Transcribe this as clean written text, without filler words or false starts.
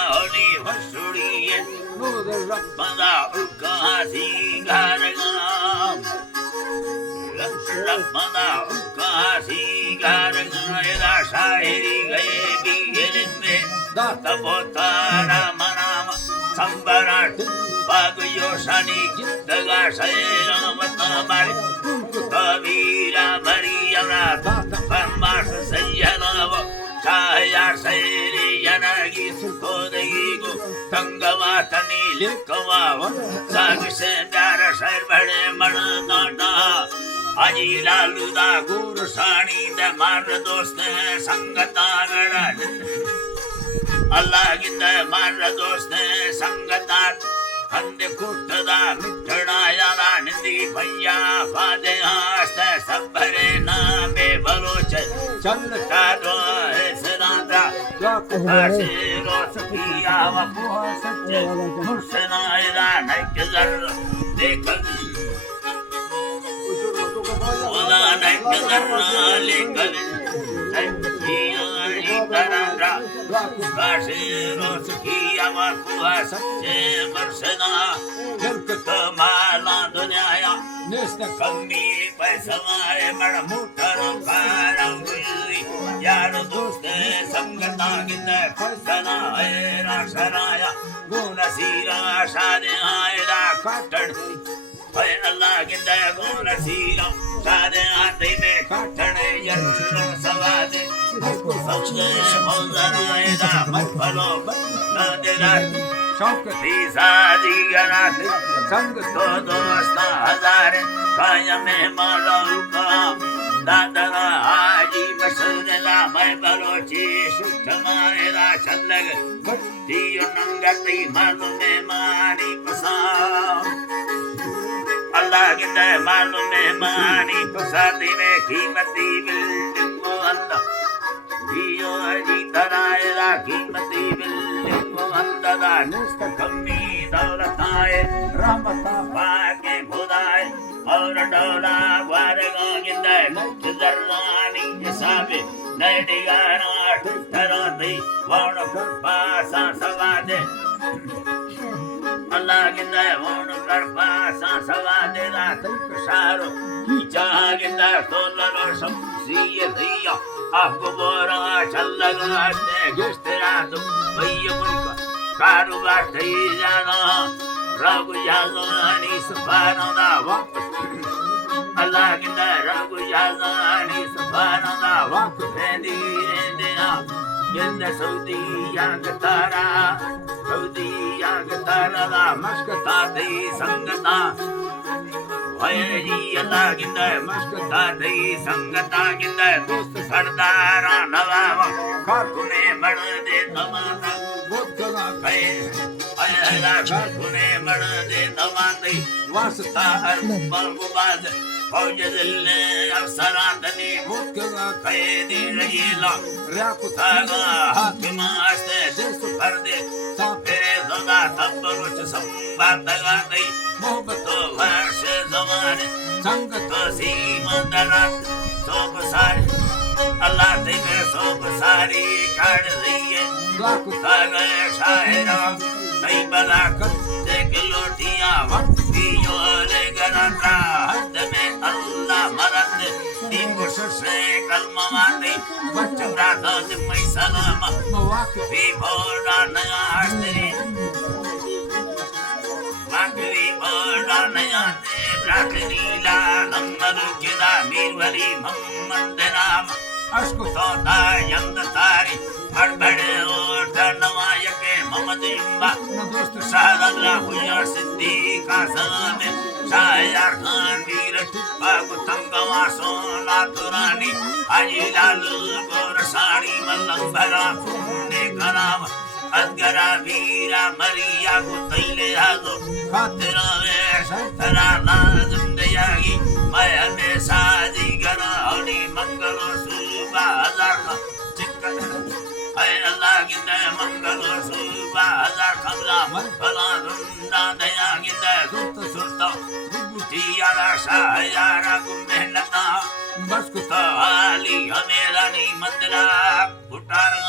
होली भसुड़ी बंदा उकासी गारगाम बंदा उकासी गारगा शायरी गए बिगड़े तपोतारा मनाम संबराट बागयो शनि गिद्धगा शैराम तमारी कबीरा भरिया परमाश सैयदाव छाया शैरी यनागी सुखोदगी गो तंगवातनी लिखवाव साग से डार शैर बड़े मन नाटा अजी लालुदा गुरु साणी द मार दोस्त संगता गड़ा अल्लाह गिंद मार दोस्त संगता हंद कुटदा मिठड़ा यादा निंदी भैया फादे आस्त सबरे नामे बलोच चल कादो है सदाता आशीरो सखिया वपुआ सच्चे मुर्शना इदा नक जर देख ओला नक जर लेकर आशीरो सखिया वपुआ सच्चे मुर्शना कमाला दुनिया निस्त कमी पैसवाए मण मुठरो कारंगी यार दोस्त संगता गिंद फसना है राशराया गुण सीरा शादे आयरा काटड़ है अल्लाह गिंद गुण सीरा शादे आते में काटड़ यन सवादे समझे मोजरायदा मत भलो नादेरा शौकती सादी गनात संग तो दोस्ता हजारे कायम मलौका दादरा हाजी मसुदला मैं बलोची सुख मायरा चलग बत्ती नंगती मालूमे मानी पसा अल्लाह गिंद मालूमे मानी पसाती में कीमती बिल्डिंग अल्लाह दियो जी तरायरा कीमती बिल्डिंग अंददा निस्त कमी दौलताए रहमता पाके खुदाए और डोला वारगा गिंदे मुझ जर्रानी हिसाबे नैडिगाना ठुठराती वर्ण करपासा सवादे अल्लाह गिंदे वर्ण करपासा सवादे रातक शारो कीचा गिंदे तोलरो शमसीय धिया आपको बोरा चलगा ने गिस्तरा तो भैया मुल्का कारोबार थी जाना रब यादानी सुभाना दा वक्त अल्लाह गिंदा रब यादानी सुभाना दा वक्त फेंदी रेंदिया गिंदा सऊदी यागतारा दा मस्कता थी संगता है जी अल्लाह गिंदा मस्कता थी संगता गिंदा दोस्त सरदारा नवावा खातुने मण दे तमाता बुद्धगा कहे अल्लाह खातुने मण दे तमाते वास्ता बलबुबाद फौज दिल्ले अफसरातनी बुद्धगा कहे दी रहीला राकुतागा हाकिमास्ते देश फरदे तेरे सदा तब्बरुच संबादगा दई मोहब्बत वर्ष जमाने संगत सीमंदरत सोब सारी अल्लाह तेरे सोब सारी चढ़ रही है लाकुता गए शायरा नहीं बला करते के लोटियां वक्त की योले गरंद्रा हद में अल्लाह मरद तीन कोशिश से कलमा मारने बच्चा था जिम्मे सलाम मवाक़िफ़ी बोला नया हस्ती माकवी बोला नया दे ब्राकनीला नंबर किदा मीर वली मोहम्मद नाम अश्क तोता यंद तारी बड़बड़े और नवायके मोहम्मद युम्बा दोस्त शाहदल्ला हुया सिद्दीक आज़म शायर खान वीर बागु तंगवा सोना तुरानी हाजी लाल गोरसानी मल्लंग भरा खूने कराम अदगरा वीरा मरिया को तैले हाजो खातिरा वेश तरा नाज़म दयागी मैं हमेशा जिगरा होनी मंगलो सुबह हजार का चिक्कन है अल्लाह गिंदे मंगलो सुबह हजार कमला मन भला रुंदा दया गिंदे सुत सुता गुटियारा शाहयारा गुमेहनता बस कुता आली हमेरा नी मंदरा उठारा